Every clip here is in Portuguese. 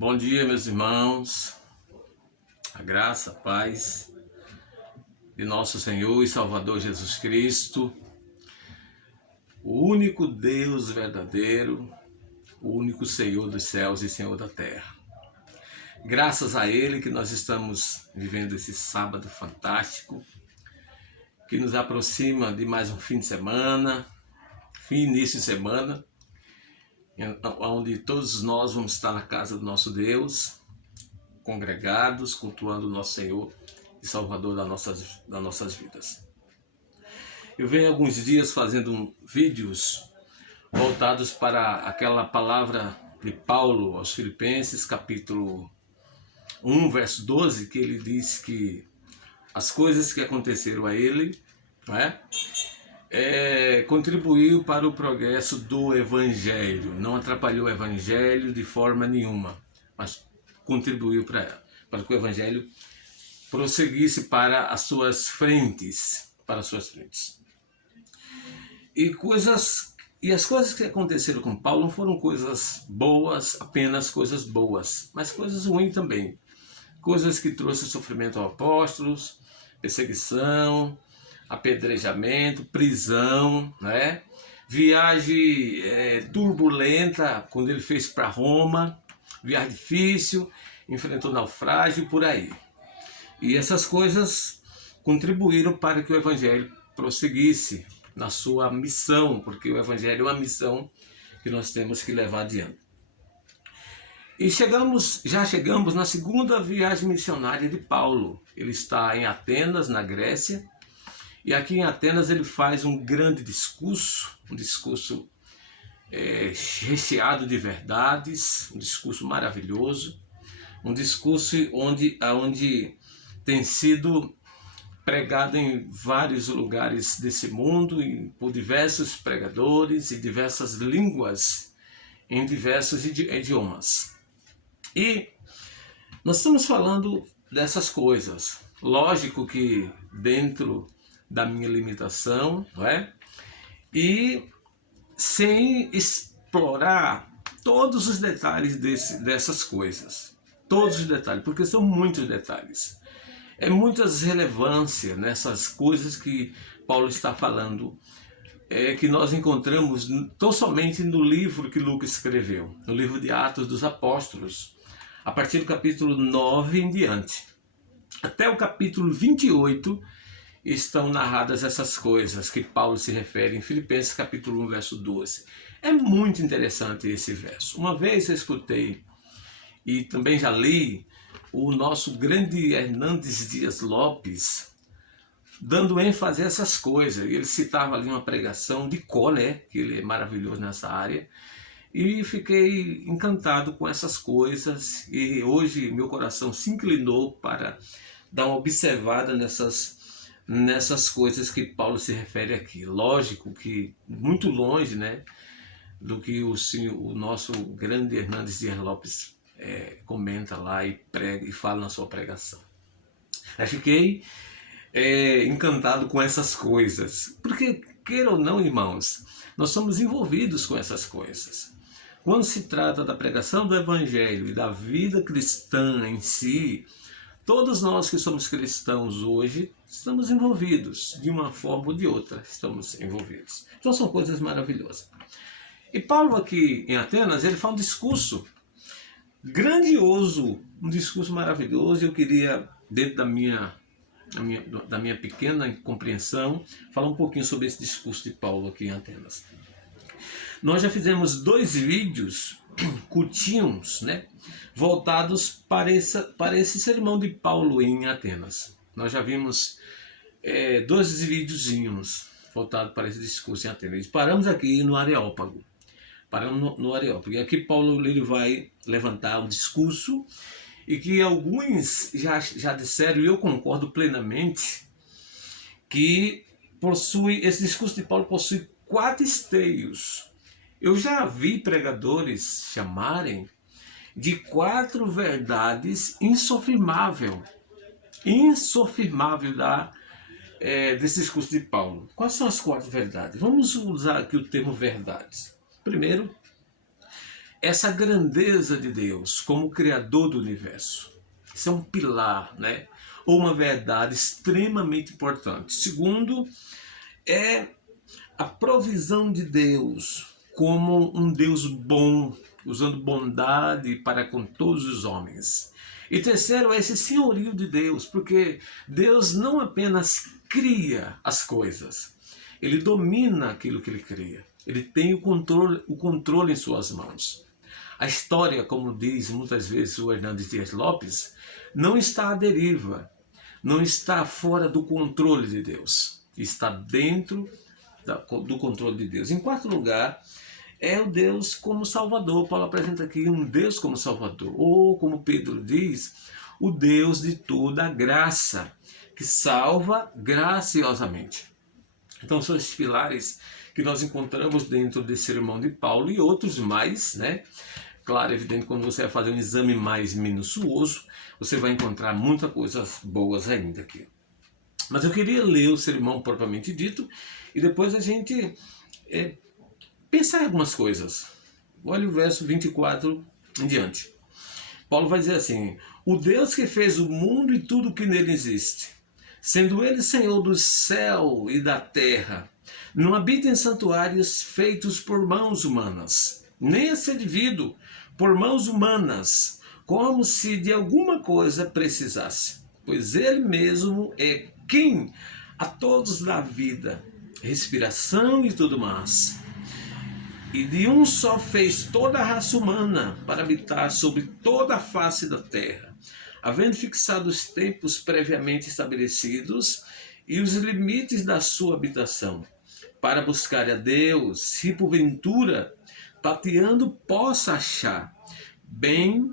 Bom dia, meus irmãos. A graça, a paz de nosso Senhor e Salvador Jesus Cristo, o único Deus verdadeiro, o único Senhor dos céus e Senhor da terra. Graças a Ele que nós estamos vivendo esse sábado fantástico, que nos aproxima de mais um fim de semana, início de semana, onde todos nós vamos estar na casa do nosso Deus, congregados, cultuando o nosso Senhor e Salvador das nossas vidas. Eu venho alguns dias fazendo vídeos voltados para aquela palavra de Paulo aos Filipenses, capítulo 1, verso 12, que ele diz que as coisas que aconteceram a ele, contribuiu para o progresso do Evangelho, não atrapalhou o Evangelho de forma nenhuma, mas contribuiu para que o Evangelho prosseguisse para as suas frentes, E as coisas que aconteceram com Paulo não foram coisas boas, apenas coisas boas, mas coisas ruins também. Coisas que trouxeram sofrimento aos apóstolos, perseguição, apedrejamento, prisão, viagem turbulenta quando ele fez para Roma, viagem difícil, enfrentou naufrágio por aí. E essas coisas contribuíram para que o Evangelho prosseguisse na sua missão, porque o Evangelho é uma missão que nós temos que levar adiante. E já chegamos na segunda viagem missionária de Paulo. Ele está em Atenas, na Grécia, e aqui em Atenas ele faz um grande discurso, recheado de verdades, um discurso maravilhoso, um discurso onde tem sido pregado em vários lugares desse mundo por diversos pregadores e diversas línguas, em diversos idiomas. E nós estamos falando dessas coisas. Lógico que dentro da minha limitação, e sem explorar todos os detalhes dessas coisas. Todos os detalhes, porque são muitos detalhes. É muitas relevâncias nessas coisas que Paulo está falando, que nós encontramos tão somente no livro que Lucas escreveu, no livro de Atos dos Apóstolos, a partir do capítulo 9 em diante. Até o capítulo 28 estão narradas essas coisas que Paulo se refere em Filipenses capítulo 1, verso 12. É muito interessante esse verso. Uma vez eu escutei e também já li o nosso grande Hernandes Dias Lopes dando ênfase a essas coisas. Ele citava ali uma pregação de Có, que ele é maravilhoso nessa área, e fiquei encantado com essas coisas, e hoje meu coração se inclinou para dar uma observada nessas coisas que Paulo se refere aqui. Lógico que muito longe do que o nosso grande Hernandes Dias Lopes comenta lá e prega e fala na sua pregação. Eu fiquei encantado com essas coisas, porque, queira ou não, irmãos, nós somos envolvidos com essas coisas. Quando se trata da pregação do Evangelho e da vida cristã em si, todos nós que somos cristãos hoje estamos envolvidos, de uma forma ou de outra estamos envolvidos. Então são coisas maravilhosas. E Paulo aqui em Atenas, ele faz um discurso grandioso, um discurso maravilhoso, e eu queria, dentro da minha pequena compreensão, falar um pouquinho sobre esse discurso de Paulo aqui em Atenas. Nós já fizemos 2 vídeos curtinhos, voltados para esse sermão de Paulo em Atenas. Nós já vimos 2 videozinhos voltados para esse discurso em Atenas. Paramos aqui no Areópago. E aqui Paulo ele vai levantar um discurso e que alguns já disseram, e eu concordo plenamente, que esse discurso de Paulo possui 4 esteios. Eu já vi pregadores chamarem de 4 verdades insofirmável desse discurso de Paulo. Quais são as 4 verdades? Vamos usar aqui o termo verdades. Primeiro, essa grandeza de Deus como Criador do universo. Isso é um pilar, né? Ou uma verdade extremamente importante. Segundo, é a provisão de Deus como um Deus bom, usando bondade para com todos os homens. E terceiro, é esse senhorio de Deus, porque Deus não apenas cria as coisas, Ele domina aquilo que Ele cria. Ele tem o controle em suas mãos. A história, como diz muitas vezes o Hernandes Dias Lopes, não está à deriva, não está fora do controle de Deus, está dentro do controle de Deus. Em quarto lugar, é o Deus como Salvador. Paulo apresenta aqui um Deus como Salvador, ou como Pedro diz, o Deus de toda a graça, que salva graciosamente. Então são esses pilares que nós encontramos dentro desse sermão de Paulo e outros mais, né? Claro, é evidente, quando você vai fazer um exame mais minucioso, você vai encontrar muitas coisas boas ainda aqui. Mas eu queria ler o sermão propriamente dito e depois a gente pensar em algumas coisas. Olha o verso 24 em diante. Paulo vai dizer assim: o Deus que fez o mundo e tudo que nele existe, sendo ele Senhor do céu e da terra, não habita em santuários feitos por mãos humanas, nem é servido por mãos humanas, como se de alguma coisa precisasse, pois ele mesmo é quem a todos dá vida, respiração e tudo mais. E de um só fez toda a raça humana para habitar sobre toda a face da terra, havendo fixado os tempos previamente estabelecidos e os limites da sua habitação, para buscar a Deus, se porventura, tateando, possa achar, bem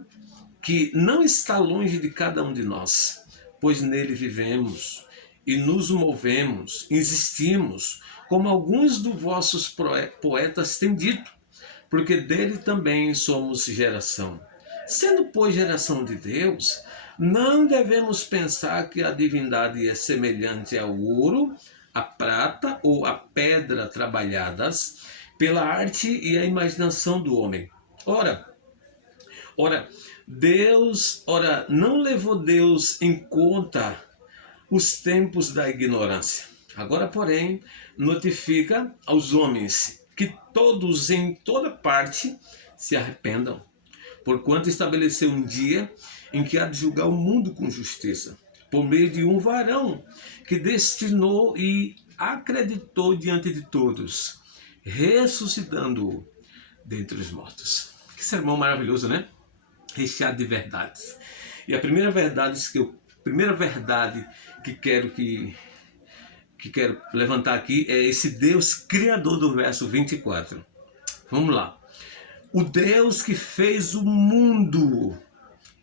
que não está longe de cada um de nós, pois nele vivemos e nos movemos, existimos, como alguns dos vossos poetas têm dito, porque dele também somos geração. Sendo, pois, geração de Deus, não devemos pensar que a divindade é semelhante ao ouro, a prata ou a pedra trabalhadas pela arte e a imaginação do homem. Ora, não levou Deus em conta os tempos da ignorância. Agora, porém, notifica aos homens que todos em toda parte se arrependam, porquanto estabeleceu um dia em que há de julgar o mundo com justiça, por meio de um varão que destinou e acreditou diante de todos, ressuscitando-o dentre os mortos. Que sermão maravilhoso, né? Recheado de verdades. E a primeira verdade que quero levantar aqui é esse Deus criador do verso 24. Vamos lá. O Deus que fez o mundo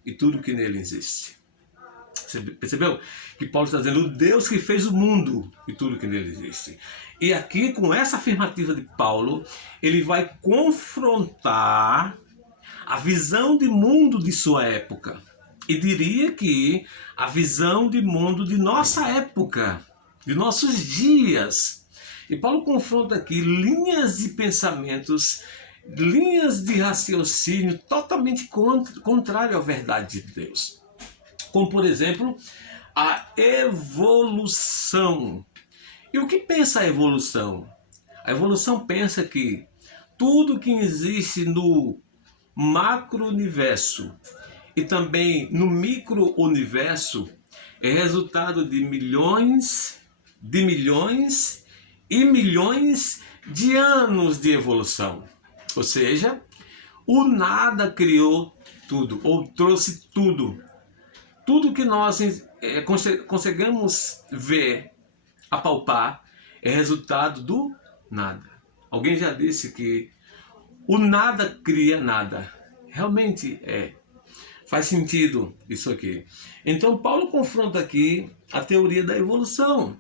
e tudo que nele existe. Você percebeu que Paulo está dizendo o Deus que fez o mundo e tudo que nele existe. E aqui, com essa afirmativa de Paulo, ele vai confrontar a visão de mundo de sua época. E diria que a visão de mundo de nossa época, de nossos dias. E Paulo confronta aqui linhas de pensamentos, linhas de raciocínio totalmente contrário à verdade de Deus. Como, por exemplo, a evolução. E o que pensa a evolução? A evolução pensa que tudo que existe no macro-universo e também no micro-universo é resultado de milhões e milhões de anos de evolução. Ou seja, o nada criou tudo, ou trouxe tudo. Tudo que nós conseguimos ver, apalpar, é resultado do nada. Alguém já disse que o nada cria nada. Realmente faz sentido isso aqui. Então Paulo confronta aqui a teoria da evolução,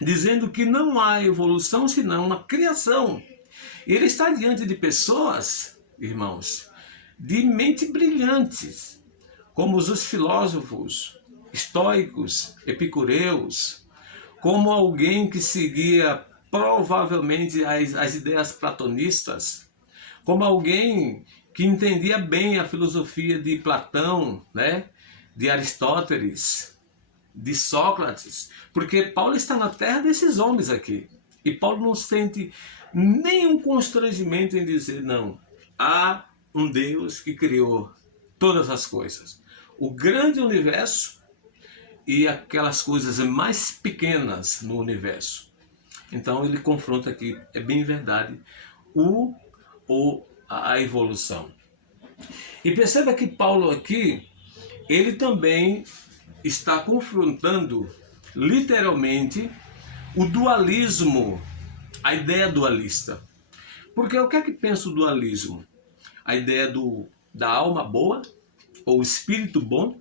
dizendo que não há evolução senão uma criação. Ele está diante de pessoas, irmãos, de mente brilhantes, como os filósofos estoicos, epicureus, como alguém que seguia provavelmente as ideias platonistas, como alguém que entendia bem a filosofia de Platão, né? De Aristóteles, de Sócrates, porque Paulo está na terra desses homens aqui. E Paulo não sente nenhum constrangimento em dizer, não, há um Deus que criou todas as coisas. O grande universo e aquelas coisas mais pequenas no universo. Então ele confronta aqui, é bem verdade, a evolução. E perceba que Paulo aqui, ele também está confrontando literalmente o dualismo, a ideia dualista. Porque o que é que pensa o dualismo? A ideia da alma boa, ou espírito bom,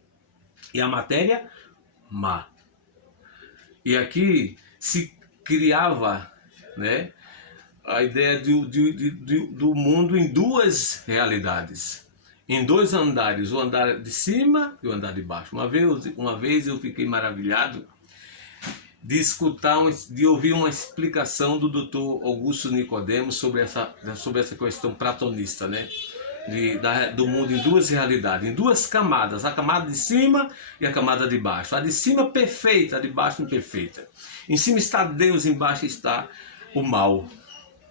e a matéria má. E aqui se criava, né, a ideia do mundo em duas realidades, em dois andares, o andar de cima e o andar de baixo. Uma vez eu fiquei maravilhado de ouvir uma explicação do Dr. Augusto Nicodemos sobre essa questão platonista, né? Do mundo em duas realidades, em duas camadas, a camada de cima e a camada de baixo. A de cima perfeita, a de baixo imperfeita. Em cima está Deus, embaixo está o mal.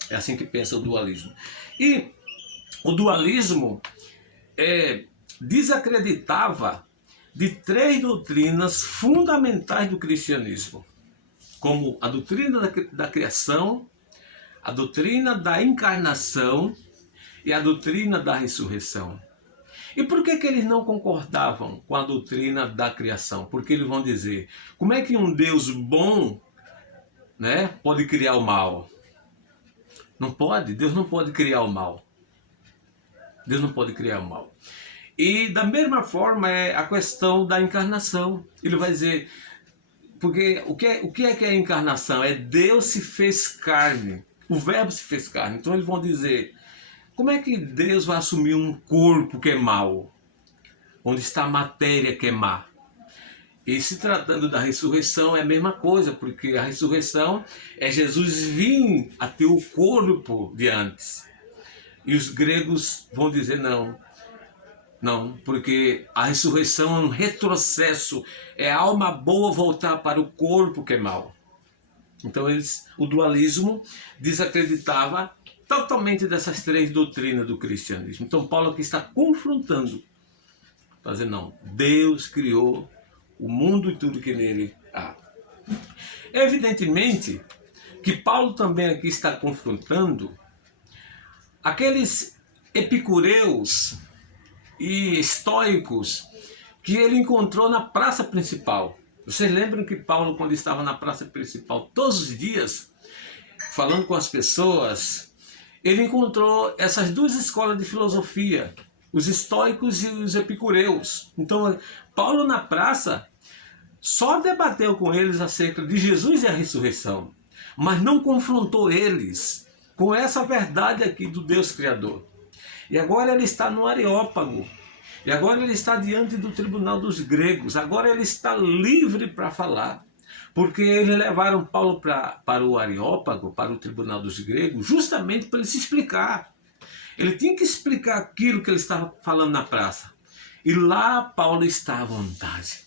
É assim que pensa o dualismo. E o dualismo desacreditava de três doutrinas fundamentais do cristianismo, como a doutrina da criação, a doutrina da encarnação e a doutrina da ressurreição. E por que eles não concordavam com a doutrina da criação? Porque eles vão dizer, como é que um Deus bom, né, pode criar o mal? Não pode, Deus não pode criar o mal. Deus não pode criar o mal. E da mesma forma é a questão da encarnação. Ele vai dizer, porque o que é a encarnação? É Deus se fez carne, o verbo se fez carne. Então eles vão dizer, como é que Deus vai assumir um corpo que é mau? Onde está a matéria que é má? E se tratando da ressurreição é a mesma coisa, porque a ressurreição é Jesus vir a ter o corpo de antes. E os gregos vão dizer não, porque a ressurreição é um retrocesso, é a alma boa voltar para o corpo que é mau. Então o dualismo desacreditava totalmente dessas três doutrinas do cristianismo. Então Paulo aqui está confrontando, dizendo, não, Deus criou o mundo e tudo que nele há. Evidentemente que Paulo também aqui está confrontando aqueles epicureus e estoicos que ele encontrou na praça principal. Vocês lembram que Paulo, quando estava na praça principal, todos os dias, falando com as pessoas, ele encontrou essas duas escolas de filosofia, os estoicos e os epicureus. Então, Paulo na praça só debateu com eles acerca de Jesus e a ressurreição, mas não confrontou eles com essa verdade aqui do Deus Criador. E agora ele está no Areópago, e agora ele está diante do tribunal dos gregos, agora ele está livre para falar, porque eles levaram Paulo para o Areópago, para o tribunal dos gregos, justamente para ele se explicar. Ele tinha que explicar aquilo que ele estava falando na praça. E lá Paulo está à vontade.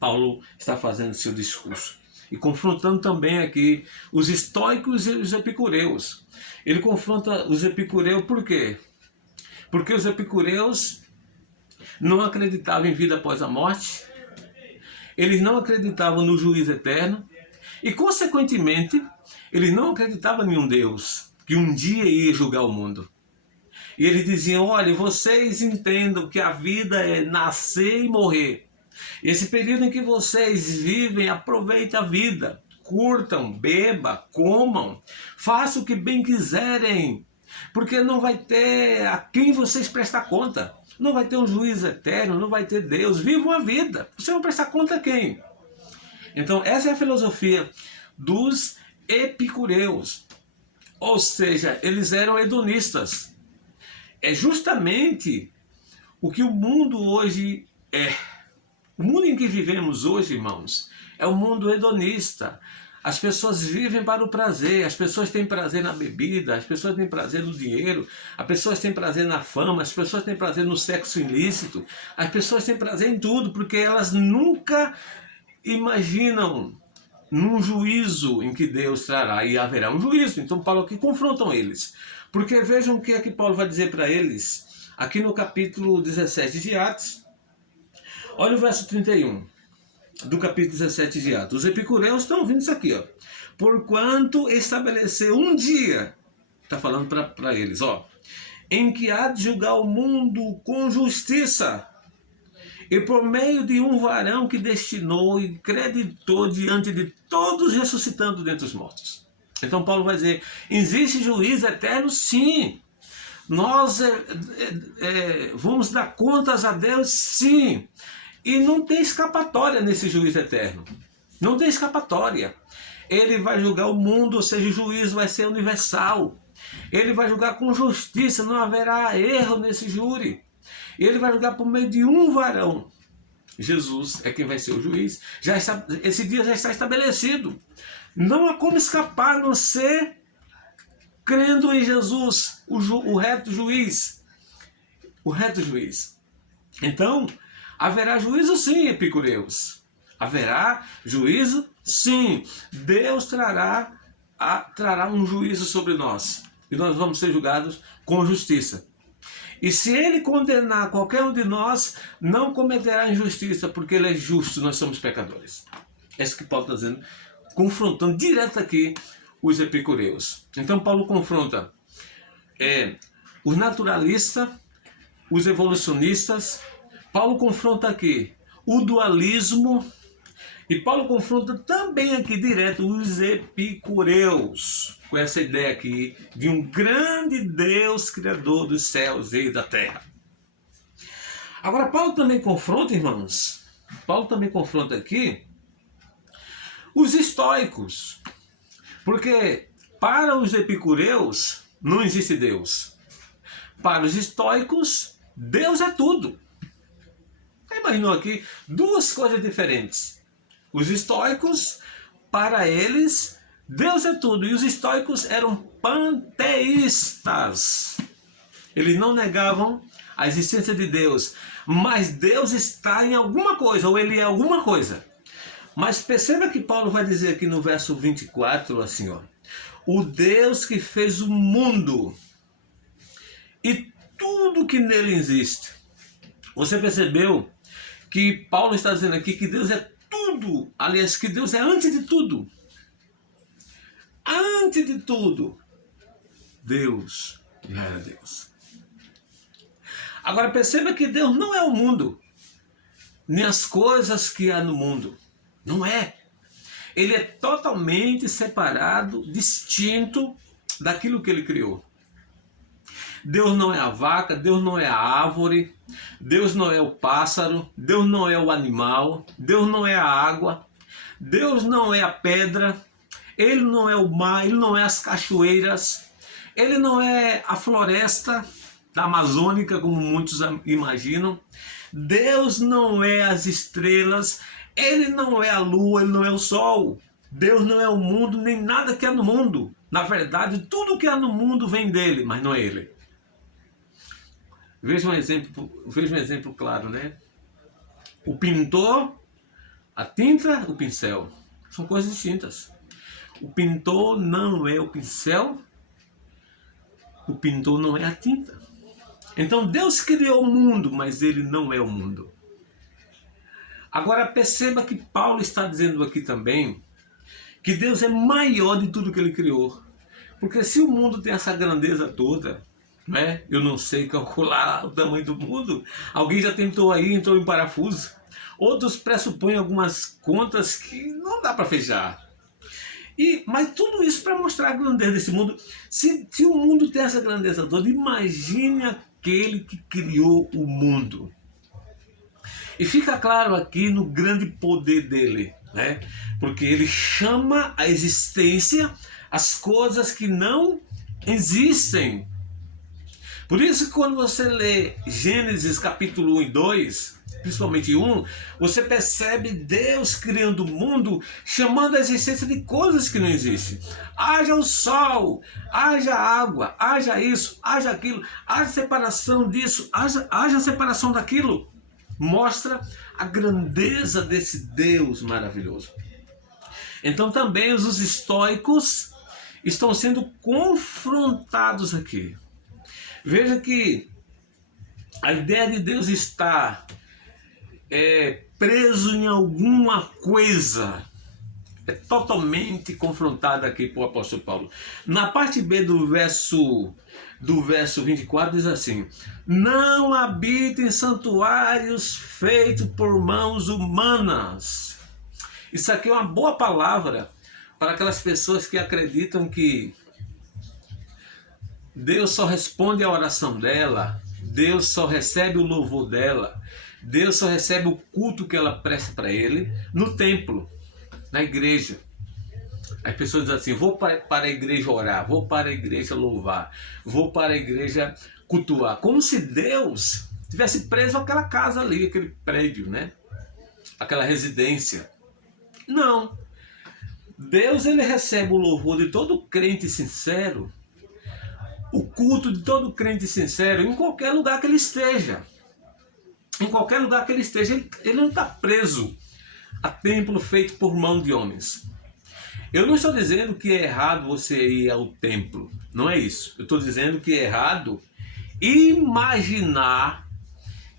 Paulo está fazendo seu discurso e confrontando também aqui os estoicos e os epicureus. Ele confronta os epicureus por quê? Porque os epicureus não acreditavam em vida após a morte, eles não acreditavam no juízo eterno e, consequentemente, eles não acreditavam em um Deus que um dia ia julgar o mundo. E eles diziam, olha, vocês entendam que a vida é nascer e morrer. Esse período em que vocês vivem, aproveitem a vida. Curtam, bebam, comam, façam o que bem quiserem. Porque não vai ter a quem vocês prestar conta. Não vai ter um juiz eterno, não vai ter Deus. Vivam a vida. Você vai prestar conta a quem? Então essa é a filosofia dos epicureus. Ou seja, eles eram hedonistas. É justamente o que o mundo hoje é. O mundo em que vivemos hoje, irmãos, é um mundo hedonista. As pessoas vivem para o prazer, as pessoas têm prazer na bebida, as pessoas têm prazer no dinheiro, as pessoas têm prazer na fama, as pessoas têm prazer no sexo ilícito, as pessoas têm prazer em tudo, porque elas nunca imaginam num juízo em que Deus trará, e haverá um juízo. Então Paulo aqui confrontam eles, porque vejam o que é que Paulo vai dizer para eles, aqui no capítulo 17 de Atos. Olha o verso 31 do capítulo 17 de Atos. Os epicureus estão ouvindo isso aqui, ó. Porquanto estabeleceu um dia, está falando para eles, ó, em que há de julgar o mundo com justiça, e por meio de um varão que destinou e creditou diante de todos, ressuscitando dentre os mortos. Então Paulo vai dizer, existe juízo eterno? Sim. Nós vamos dar contas a Deus? Sim. E não tem escapatória nesse juízo eterno. Não tem escapatória. Ele vai julgar o mundo, ou seja, o juízo vai ser universal. Ele vai julgar com justiça, não haverá erro nesse júri. Ele vai julgar por meio de um varão. Jesus é quem vai ser o juiz. Esse dia já está estabelecido. Não há como escapar, a não ser crendo em Jesus, o reto juiz. O reto juiz. Então, haverá juízo sim, epicureus. Haverá juízo sim. Deus trará um juízo sobre nós. E nós vamos ser julgados com justiça. E se ele condenar qualquer um de nós, não cometerá injustiça, porque ele é justo, nós somos pecadores. É isso que Paulo está dizendo, confrontando direto aqui os epicureus. Então Paulo confronta os naturalistas, os evolucionistas. Paulo confronta aqui o dualismo, e Paulo confronta também aqui direto os epicureus, com essa ideia aqui de um grande Deus criador dos céus e da terra. Agora Paulo também confronta, irmãos, Paulo também confronta aqui os estoicos, porque para os epicureus não existe Deus. Para os estoicos, Deus é tudo. Imaginou aqui duas coisas diferentes. Os estoicos, para eles, Deus é tudo. E os estoicos eram panteístas. Eles não negavam a existência de Deus, mas Deus está em alguma coisa, ou ele é alguma coisa. Mas perceba que Paulo vai dizer aqui no verso 24, assim, ó, o Deus que fez o mundo e tudo que nele existe. Você percebeu que Paulo está dizendo aqui que Deus é tudo, aliás, que Deus é antes de tudo. Antes de tudo, Deus já era Deus. Agora perceba que Deus não é o mundo, nem as coisas que há no mundo. Não é. Ele é totalmente separado, distinto daquilo que ele criou. Deus não é a vaca, Deus não é a árvore, Deus não é o pássaro, Deus não é o animal, Deus não é a água, Deus não é a pedra, Ele não é o mar, Ele não é as cachoeiras, Ele não é a floresta da Amazônica, como muitos imaginam, Deus não é as estrelas, Ele não é a lua, Ele não é o sol, Deus não é o mundo, nem nada que há no mundo. Na verdade, tudo que há no mundo vem dele, mas não é Ele. Veja um exemplo claro, né? O pintor, a tinta, o pincel. São coisas distintas. O pintor não é o pincel, o pintor não é a tinta. Então Deus criou o mundo, mas ele não é o mundo. Agora perceba que Paulo está dizendo aqui também que Deus é maior de tudo que ele criou. Porque se o mundo tem essa grandeza toda, né? Eu não sei calcular o tamanho do mundo. Alguém já tentou aí, entrou em parafuso. Outros pressupõem algumas contas que não dá para fechar. Mas tudo isso para mostrar a grandeza desse mundo. Se o mundo tem essa grandeza toda, imagine aquele que criou o mundo. E fica claro aqui no grande poder dele, né? Porque ele chama a existência as coisas que não existem. Por isso que quando você lê Gênesis capítulo 1 e 2, principalmente 1, você percebe Deus criando o mundo, chamando a existência de coisas que não existem. Haja o sol, haja água, haja isso, haja aquilo, haja separação disso, haja separação daquilo. Mostra a grandeza desse Deus maravilhoso. Então também os estoicos estão sendo confrontados aqui. Veja que a ideia de Deus estar preso em alguma coisa é totalmente confrontada aqui por apóstolo Paulo. Na parte B do verso 24 diz assim: não habita em santuários feitos por mãos humanas. Isso aqui é uma boa palavra para aquelas pessoas que acreditam que Deus só responde a oração dela, Deus só recebe o louvor dela, Deus só recebe o culto que ela presta para Ele no templo, na igreja. As pessoas dizem assim: vou para a igreja orar, vou para a igreja louvar, vou para a igreja cultuar. Como se Deus tivesse preso aquela casa ali, aquele prédio, né? Aquela residência. Não. Deus, ele recebe o louvor de todo crente sincero, o culto de todo crente sincero, em qualquer lugar que ele esteja. Em qualquer lugar que ele esteja, ele não está preso a templo feito por mão de homens. Eu não estou dizendo que é errado você ir ao templo, não é isso. Eu estou dizendo que é errado imaginar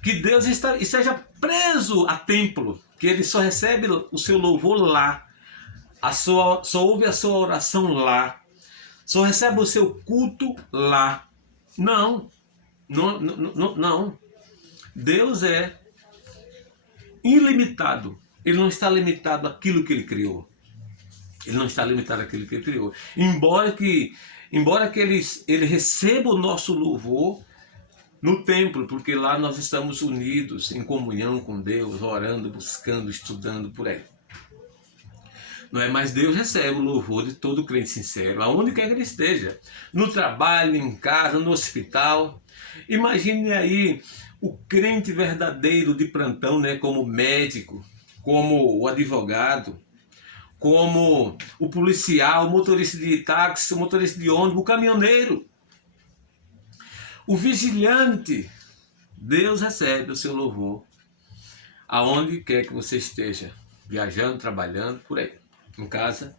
que Deus esteja preso a templo, que ele só recebe o seu louvor lá, só ouve a sua oração lá, só recebe o seu culto lá. Não. Deus é ilimitado. Ele não está limitado àquilo que ele criou. Ele não está limitado àquilo que ele criou. Embora que ele receba o nosso louvor no templo, porque lá nós estamos unidos em comunhão com Deus, orando, buscando, estudando por aí. Não é? Mas Deus recebe o louvor de todo crente sincero, aonde quer que ele esteja, no trabalho, em casa, no hospital. Imagine aí o crente verdadeiro de plantão, né? Como médico, como o advogado, como o policial, o motorista de táxi, o motorista de ônibus, o caminhoneiro, o vigilante. Deus recebe o seu louvor aonde quer que você esteja, viajando, trabalhando, por aí, em casa.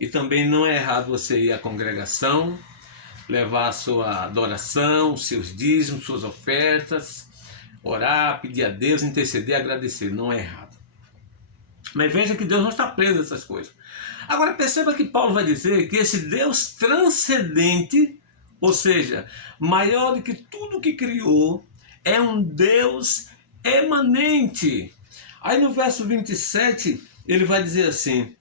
E também não é errado você ir à congregação, levar a sua adoração, os seus dízimos, suas ofertas, orar, pedir a Deus, interceder, agradecer. Não é errado. Mas veja que Deus não está preso a essas coisas. Agora perceba que Paulo vai dizer que esse Deus transcendente, ou seja, maior do que tudo que criou, é um Deus emanente. Aí no verso 27 ele vai dizer assim: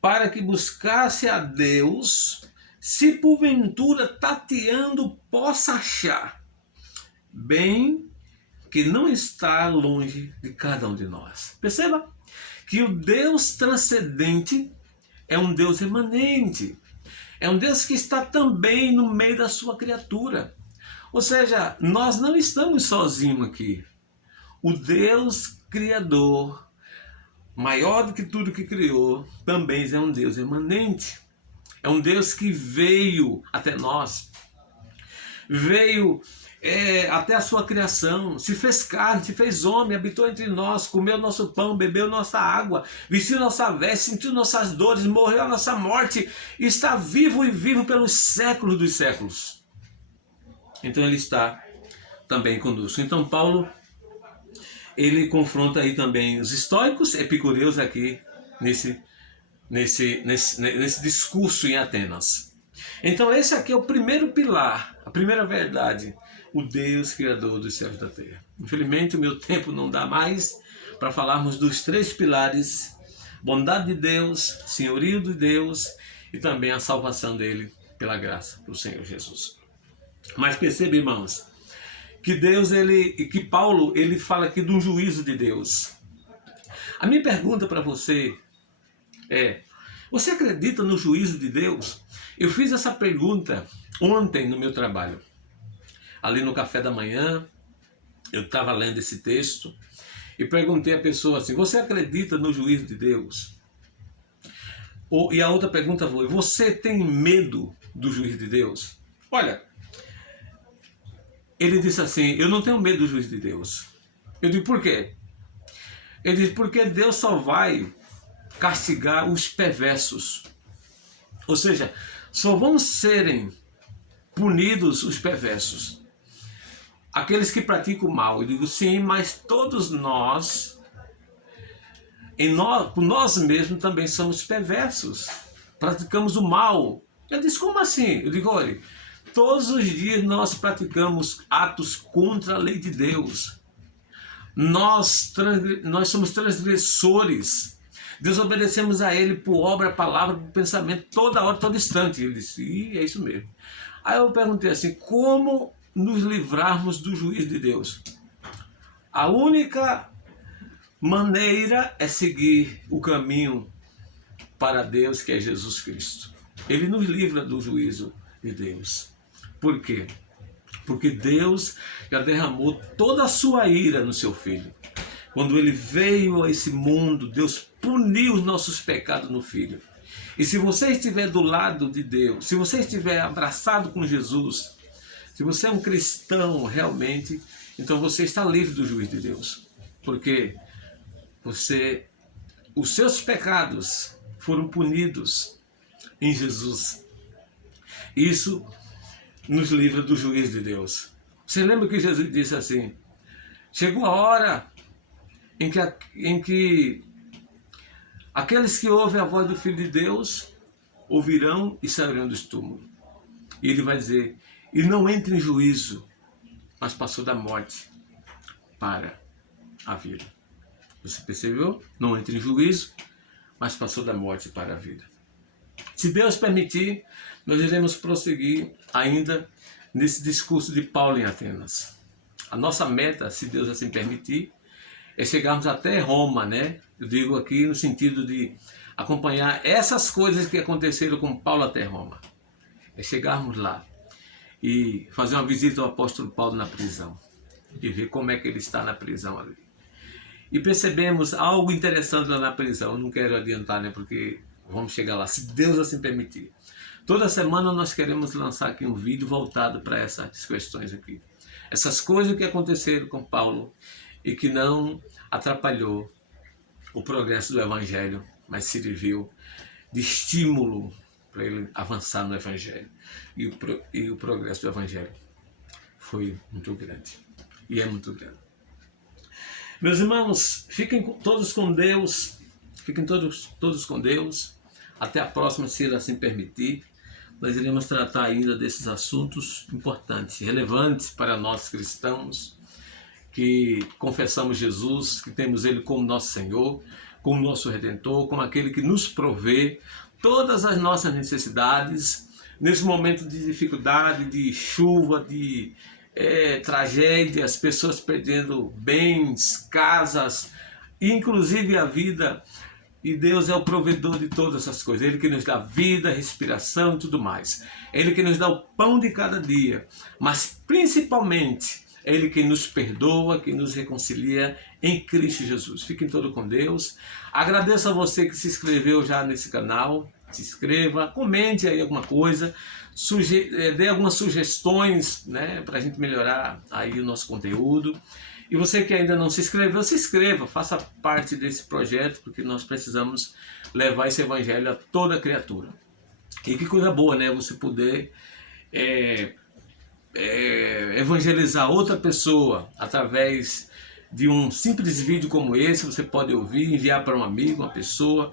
para que buscasse a Deus, se porventura tateando possa achar, bem que não está longe de cada um de nós. Perceba que o Deus transcendente é um Deus emanente, é um Deus que está também no meio da sua criatura. Ou seja, nós não estamos sozinhos aqui. O Deus Criador, maior do que tudo que criou, também é um Deus emanente. É um Deus que veio até nós, veio até a sua criação, se fez carne, se fez homem, habitou entre nós, comeu nosso pão, bebeu nossa água, vestiu nossa veste, sentiu nossas dores, morreu a nossa morte, e está vivo e vivo pelos séculos dos séculos. Então ele está também conosco. Então Paulo, ele confronta aí também os estoicos, epicureus aqui nesse discurso em Atenas. Então esse aqui é o primeiro pilar, a primeira verdade, o Deus Criador dos céus e da terra. Infelizmente o meu tempo não dá mais para falarmos dos três pilares: bondade de Deus, senhorio de Deus e também a salvação dele pela graça do Senhor Jesus. Mas perceba, irmãos, que que Paulo, ele fala aqui de um juízo de Deus. A minha pergunta para você é: você acredita no juízo de Deus? Eu fiz essa pergunta ontem no meu trabalho. ali no café da manhã, eu estava lendo esse texto e perguntei à pessoa assim: você acredita no juízo de Deus? E a outra pergunta foi: você tem medo do juízo de Deus? Olha, ele disse assim: eu não tenho medo do juízo de Deus. Eu digo: por quê? Ele disse: porque Deus só vai castigar os perversos. Ou seja, só vão serem punidos os perversos, aqueles que praticam o mal. Eu digo: sim, mas todos nós, por nós mesmos também somos perversos, praticamos o mal. Eu disse: como assim? Eu digo: olha, todos os dias nós praticamos atos contra a lei de Deus. Nós somos transgressores, desobedecemos a Ele por obra, palavra, por pensamento, toda hora, todo instante. Ele disse: é isso mesmo. Aí eu perguntei assim: como nos livrarmos do juízo de Deus? A única maneira é seguir o caminho para Deus, que é Jesus Cristo. Ele nos livra do juízo de Deus. Por quê? Porque Deus já derramou toda a sua ira no seu Filho. Quando ele veio a esse mundo, Deus puniu os nossos pecados no Filho. E se você estiver do lado de Deus, se você estiver abraçado com Jesus, se você é um cristão realmente, então você está livre do juízo de Deus. Porque os seus pecados foram punidos em Jesus. Isso nos livra do juízo de Deus. Você lembra que Jesus disse assim: chegou a hora em que aqueles que ouvem a voz do Filho de Deus ouvirão e sairão dos túmulos. E ele vai dizer: e não entra em juízo, mas passou da morte para a vida. Você percebeu? Não entra em juízo, mas passou da morte para a vida. Se Deus permitir, nós iremos prosseguir ainda nesse discurso de Paulo em Atenas. A nossa meta, se Deus assim permitir, é chegarmos até Roma, né? Eu digo aqui no sentido de acompanhar essas coisas que aconteceram com Paulo até Roma. É chegarmos lá e fazer uma visita ao apóstolo Paulo na prisão e ver como é que ele está na prisão ali. E percebemos algo interessante lá na prisão. Eu não quero adiantar, né? Porque vamos chegar lá, se Deus assim permitir. Toda semana nós queremos lançar aqui um vídeo voltado para essas questões aqui. Essas coisas que aconteceram com Paulo e que não atrapalhou o progresso do Evangelho, mas serviu de estímulo para ele avançar no Evangelho. E o progresso do Evangelho foi muito grande. E é muito grande. Meus irmãos, fiquem todos com Deus. Fiquem todos com Deus. Até a próxima, se Ele assim permitir. Nós iremos tratar ainda desses assuntos importantes, relevantes para nós cristãos, que confessamos Jesus, que temos Ele como nosso Senhor, como nosso Redentor, como aquele que nos provê todas as nossas necessidades, nesse momento de dificuldade, de chuva, de tragédias, pessoas perdendo bens, casas, inclusive a vida. E Deus é o provedor de todas essas coisas. Ele que nos dá vida, respiração e tudo mais. Ele que nos dá o pão de cada dia. Mas principalmente, Ele que nos perdoa, que nos reconcilia em Cristo Jesus. Fiquem todos com Deus. Agradeço a você que se inscreveu já nesse canal. Se inscreva, comente aí alguma coisa. Dê algumas sugestões, né, para a gente melhorar aí o nosso conteúdo. E você que ainda não se inscreveu, se inscreva, faça parte desse projeto, porque nós precisamos levar esse evangelho a toda criatura. E que coisa boa, né? Você poder evangelizar outra pessoa através de um simples vídeo como esse. Você pode ouvir, enviar para um amigo, uma pessoa,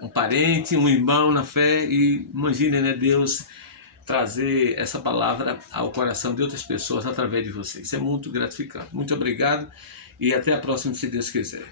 um parente, um irmão na fé. E imagine, né, Deus trazer essa palavra ao coração de outras pessoas através de você. Isso é muito gratificante. Muito obrigado e até a próxima, se Deus quiser.